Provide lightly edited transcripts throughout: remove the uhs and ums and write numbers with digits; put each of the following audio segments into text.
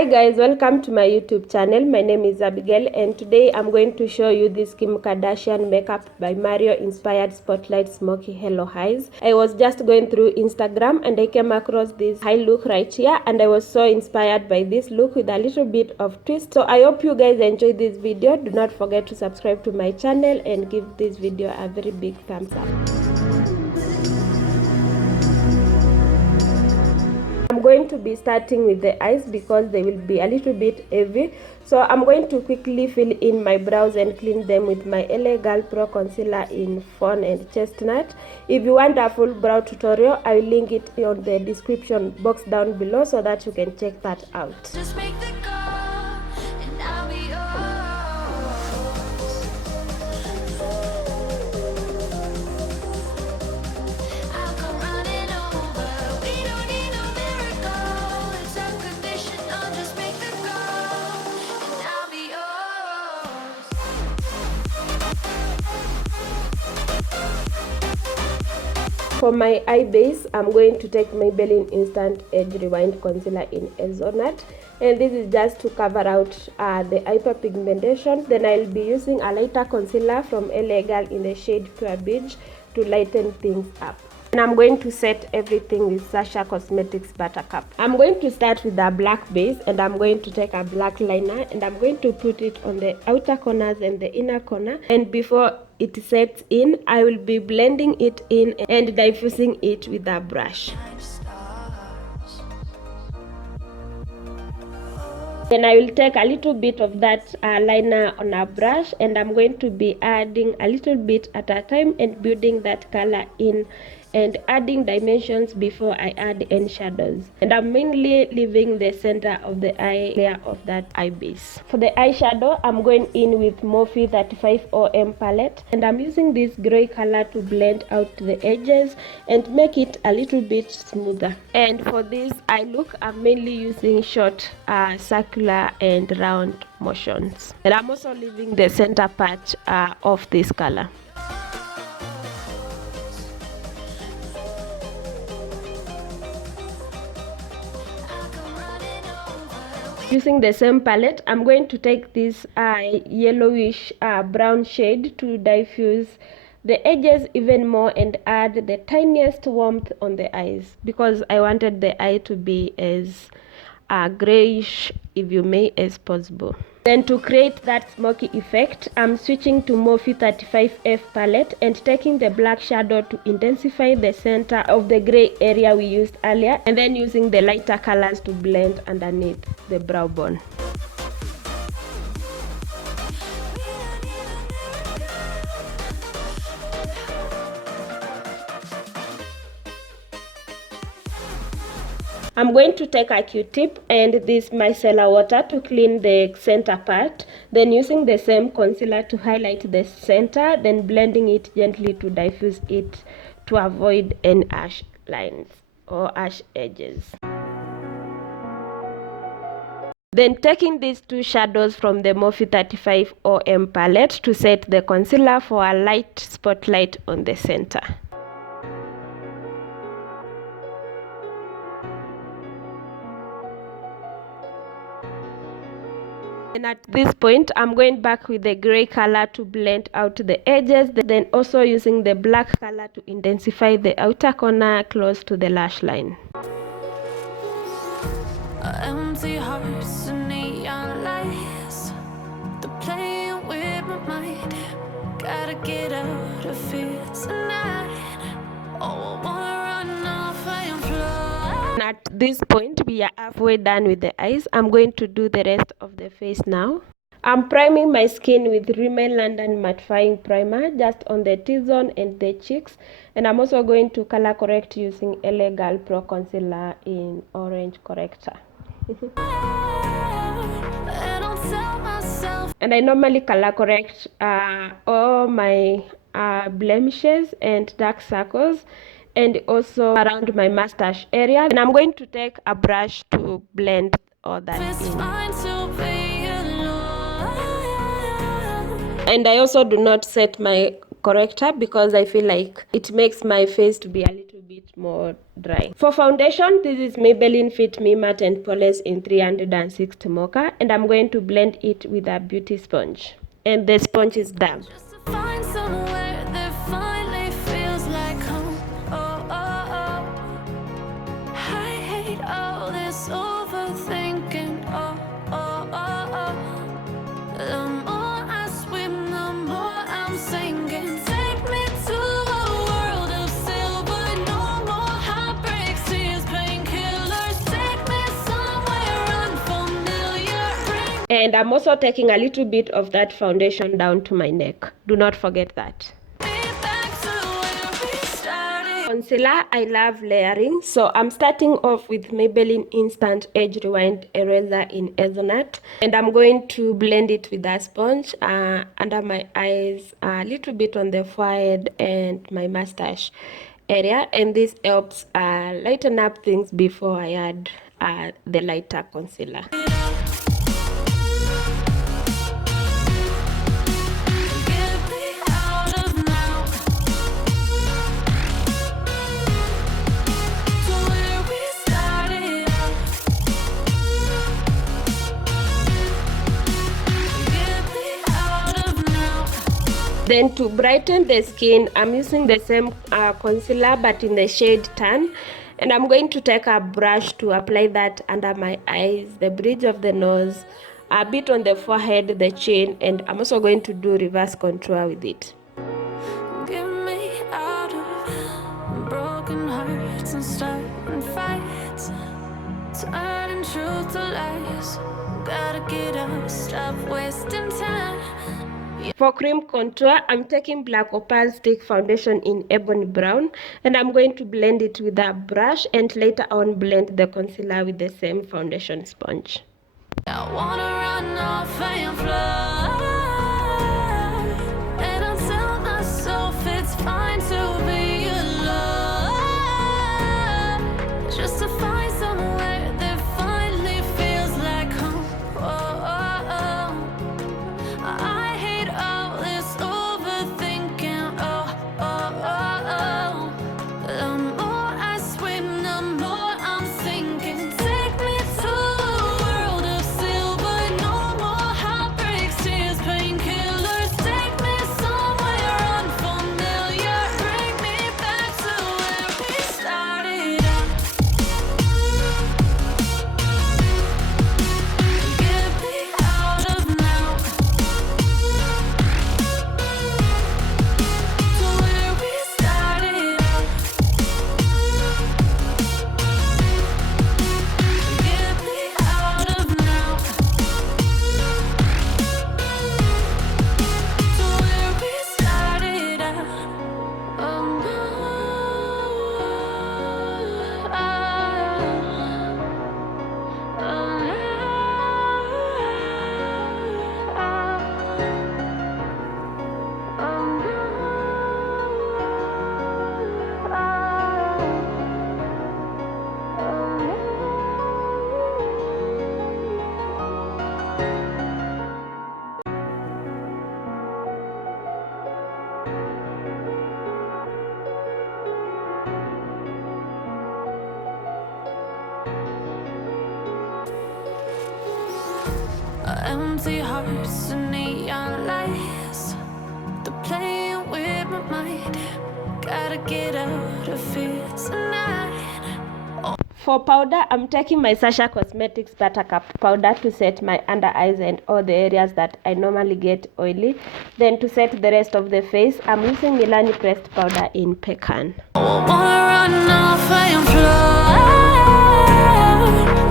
Hi guys, welcome to my YouTube channel. My name is Abigail and today I'm going to show you this Kim Kardashian Makeup by Mario inspired Spotlight Smoky Hello Eyes. I was just going through Instagram and I came across this eye look right here and I was so inspired by this look with a little bit of twist. So I hope you guys enjoyed this video. Do not forget to subscribe to my channel and give this video a very big thumbs up. I'm going to be starting with the eyes because they will be a little bit heavy. So I'm going to quickly fill in my brows and clean them with my LA Girl Pro Concealer in Fawn and Chestnut. If you want a full brow tutorial, I will link it on the description box down below so that you can check that out. Just make the call and I'll be yours. I'll come running over. We don't need no miracle. It's unconditional. Just make the call and I'll be yours. For my eye base, I'm going to take Maybelline Instant Age Rewind Concealer in Hazelnut, and this is just to cover out the hyperpigmentation. Then I'll be using a lighter concealer from LA Girl in the shade Pure Beige to lighten things up. And I'm going to set everything with Sacha Cosmetics Buttercup. I'm going to start with a black base and I'm going to take a black liner and I'm going to put it on the outer corners and the inner corner. And before it sets in, I will be blending it in and diffusing it with a brush. Then I will take a little bit of that liner on a brush and I'm going to be adding a little bit at a time and building that color in and adding dimensions before I add any shadows. And I'm mainly leaving the center of the eye layer of that eye base. For the eyeshadow, I'm going in with Morphe 35OM palette and I'm using this gray color to blend out the edges and make it a little bit smoother. And for this eye look, I'm mainly using short, circular and round motions. And I'm also leaving the center part of this color. Using the same palette, I'm going to take this yellowish brown shade to diffuse the edges even more and add the tiniest warmth on the eyes because I wanted the eye to be as grayish, if you may, as possible. Then to create that smoky effect, I'm switching to Morphe 35F palette and taking the black shadow to intensify the center of the gray area we used earlier and then using the lighter colors to blend underneath the brow bone. I'm going to take a Q-tip and this micellar water to clean the center part, then using the same concealer to highlight the center, then blending it gently to diffuse it to avoid any harsh lines or harsh edges. Then taking these two shadows from the Morphe 35OM palette to set the concealer for a light spotlight on the center. And at this point, I'm going back with the gray color to blend out the edges, then also using the black color to intensify the outer corner close to the lash line. Empty hearts and neon lights, they're playing with my mind. Gotta get out of here tonight. Oh, I wanna run off and fly. And at this point, we are halfway done with the eyes. I'm going to do the rest of the face now. I'm priming my skin with Rimmel London Mattifying Primer just on the T-zone and the cheeks. And I'm also going to color correct using LA Girl Pro Concealer in Orange Corrector. And I normally color correct all my blemishes and dark circles and also around my mustache area. And I'm going to take a brush to blend all that in. And I also do not set my corrector because I feel like it makes my face to be a little bit more dry. For foundation, this is Maybelline Fit Me Matte and Polish in 360 Mocha, and I'm going to blend it with a beauty sponge. And the sponge is damp. Just to find somewhere that finally feels like home. Oh, oh, oh. I hate all this overthinking. Oh, oh, oh, oh. The more I swim, the more I'm sinking. Take me to a world of silver. No more heartbreaks, tears, painkillers. Take me somewhere unfamiliar. And I'm also taking a little bit of that foundation down to my neck. Do not forget that. Concealer, I love layering, so I'm starting off with Maybelline Instant Age Rewind Eraser in Hazelnut, and I'm going to blend it with a sponge under my eyes, a little bit on the forehead and my mustache area, and this helps lighten up things before I add the lighter concealer. Then to brighten the skin, I'm using the same concealer but in the shade Tan. And I'm going to take a brush to apply that under my eyes, the bridge of the nose, a bit on the forehead, the chin, and I'm also going to do reverse contour with it. Get me out of broken hearts and starting fights, turning truth to lies. Gotta get up, stop wasting time. For cream contour, I'm taking Black Opal Stick Foundation in Ebony Brown, and I'm going to blend it with a brush and later on blend the concealer with the same foundation sponge. I wanna run off and fly, and I'll tell myself it's fine to be alone, just to find somewhere that finally feels like home. Oh, oh, oh. I hate all this overthinking. Oh, oh, oh, oh. The more I swim, the more I'm sinking. Take me to a world of silver. No more heartbreaks, tears, painkillers. Take me somewhere unfamiliar. Bring me back to where we started out. Get me out of now, to where we started out. Get me out of now, to where we started out. Oh no, empty hearts and neon lights, they're playing with my mind. Gotta get out of here tonight. For powder, I'm taking my Sacha Cosmetics Buttercup powder to set my under eyes and all the areas that I normally get oily. Then to set the rest of the face, I'm using Milani pressed powder in Pecan. I wanna run off and fly,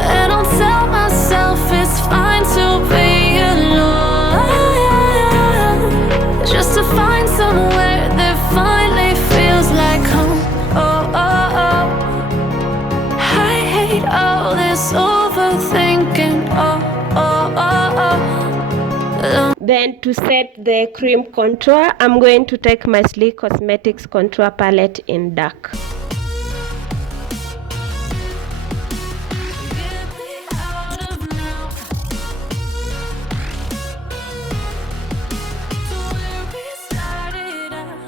and I'll tell myself it's fine to be alone, just to find somewhere that finally feels like home. Oh, oh, oh. I hate all this overthinking. Oh, oh, oh, oh. Then to set the cream contour, I'm going to take my Sleek Cosmetics contour palette in dark. Get me out of now, to where we started out.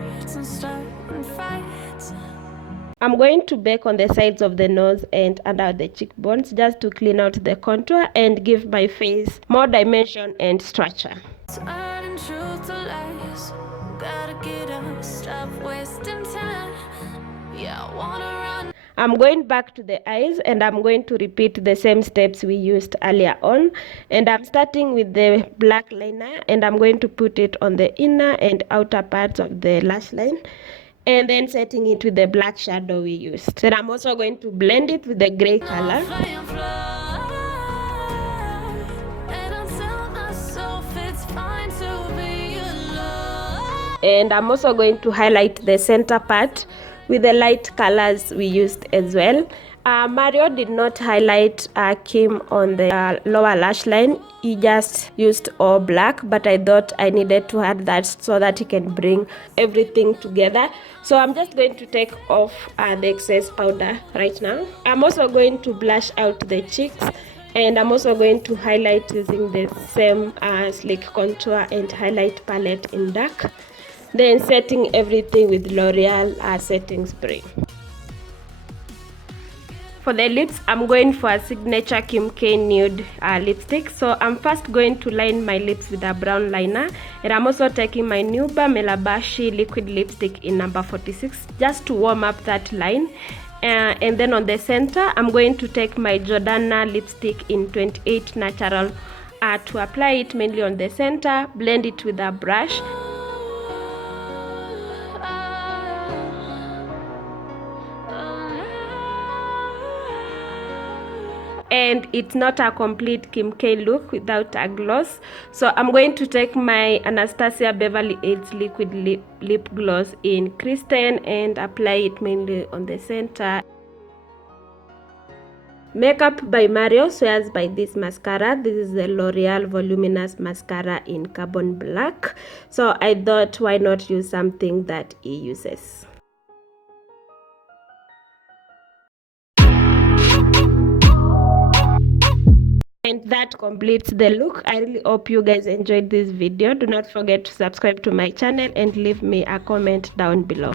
hearts and starting fights. I'm going to bake on the sides of the nose and under the cheekbones just to clean out the contour and give my face more dimension and structure. Turning truth to lies. Gotta get up, stop wasting time. Yeah, I wanna run. I'm going back to the eyes and I'm going to repeat the same steps we used earlier on, and I'm starting with the black liner and I'm going to put it on the inner and outer parts of the lash line and then setting it with the black shadow we used. Then I'm also going to blend it with the gray color. Flying fly. And I tell myself it's fine to be alone. And I'm also going to highlight the center part with the light colors we used as well. Mario did not highlight Kim on the lower lash line. He just used all black, but I thought I needed to add that so that he can bring everything together. So I'm just going to take off the excess powder right now. I'm also going to blush out the cheeks, and I'm also going to highlight using the same sleek contour and highlight palette in dark. Then setting everything with L'Oreal setting spray. For the lips, I'm going for a signature Kim K nude lipstick. So I'm first going to line my lips with a brown liner, and I'm also taking my Nuba Melabashi liquid lipstick in number 46 just to warm up that line. And then on the center, I'm going to take my Jordana lipstick in 28 natural to apply it mainly on the center, blend it with a brush. And it's not a complete Kim K look without a gloss. So I'm going to take my Anastasia Beverly Hills liquid lip gloss in Kristen and apply it mainly on the center. Makeupbymario swears by this mascara. This is the L'Oreal Voluminous mascara in carbon black. So I thought, why not use something that he uses? And that completes the look. I really hope you guys enjoyed this video. Do not forget to subscribe to my channel and leave me a comment down below.